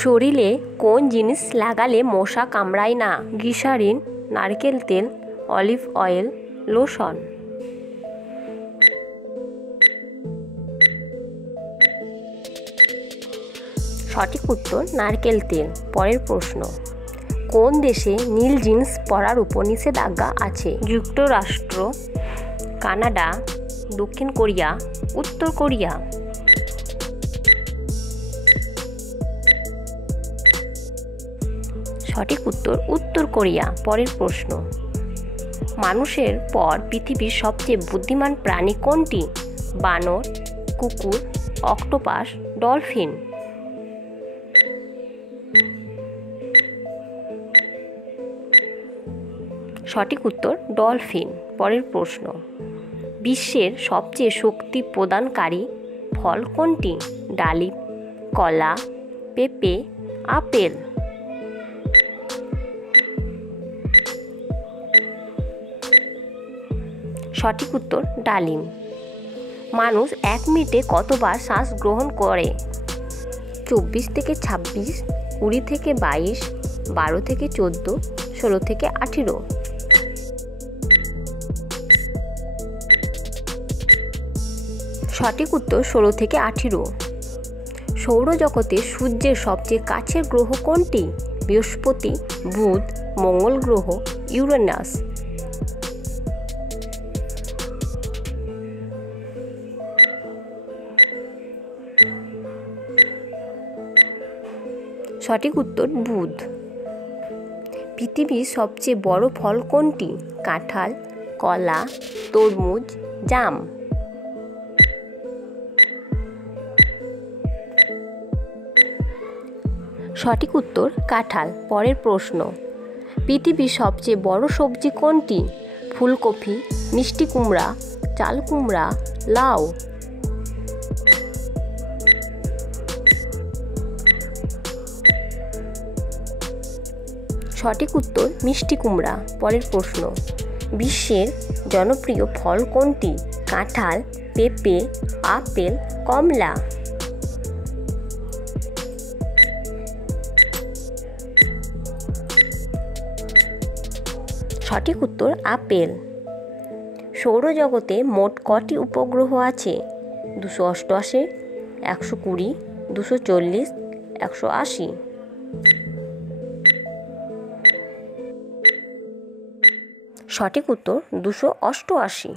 শরীরে কোন জিনিস লাগালে মশা কামড়ায় না? গ্লিসারিন, নারকেল তেল, অলিভ অয়েল, লোশন। সঠিক উত্তর নারকেল তেল। পরের প্রশ্ন, কোন দেশে নীল জিন্স পরার উপর নিষেধাজ্ঞা আছে? যুক্তরাষ্ট্র, কানাডা, দক্ষিণ কোরিয়া, উত্তর কোরিয়া। সঠিক উত্তর উত্তর কোরিয়া। পরের প্রশ্ন, মানুষের পর পৃথিবীর সবচেয়ে বুদ্ধিমান প্রাণী কোনটি? বানর, কুকুর, অক্টোপাস, ডলফিন। সঠিক উত্তর ডলফিন। পরের প্রশ্ন, বিশ্বের সবচেয়ে শক্তি প্রদানকারী ফল কোনটি? ডালিম, কলা, পেঁপে, আপেল। সঠিক উত্তর ডালিম। মানুষ 1 মিনিটে কতবার শ্বাস গ্রহণ করে? 24 থেকে 26, 20 থেকে 22, 12 থেকে 14, 16 থেকে 18। সঠিক উত্তর 16 থেকে 18। সৌরজগতে সূর্যের সবচেয়ে কাছের গ্রহ কোনটি? বৃহস্পতি, বুধ, মঙ্গল গ্রহ, ইউরেনাস। সঠিক উত্তর বুধ। পৃথিবীর সবচেয়ে বড় ফল কোনটি? কাঁঠাল, কলা, তরমুজ, জাম। সঠিক উত্তর কাঁঠাল। পরের প্রশ্ন, পৃথিবীর সবচেয়ে বড় সবজি কোনটি? ফুলকপি, মিষ্টি কুমড়া, চাল কুমড়া, লাউ। সঠিক উত্তর মিষ্টি কুমড়া। পরের প্রশ্ন, বিশ্বের জনপ্রিয় ফল কোনটি? কাঁঠাল, পেঁপে, আপেল, কমলা। সঠিক উত্তর আপেল। সৌরজগতে মোট কটি উপগ্রহ আছে? 288, 120, 240, 180। সঠিক উত্তর 288।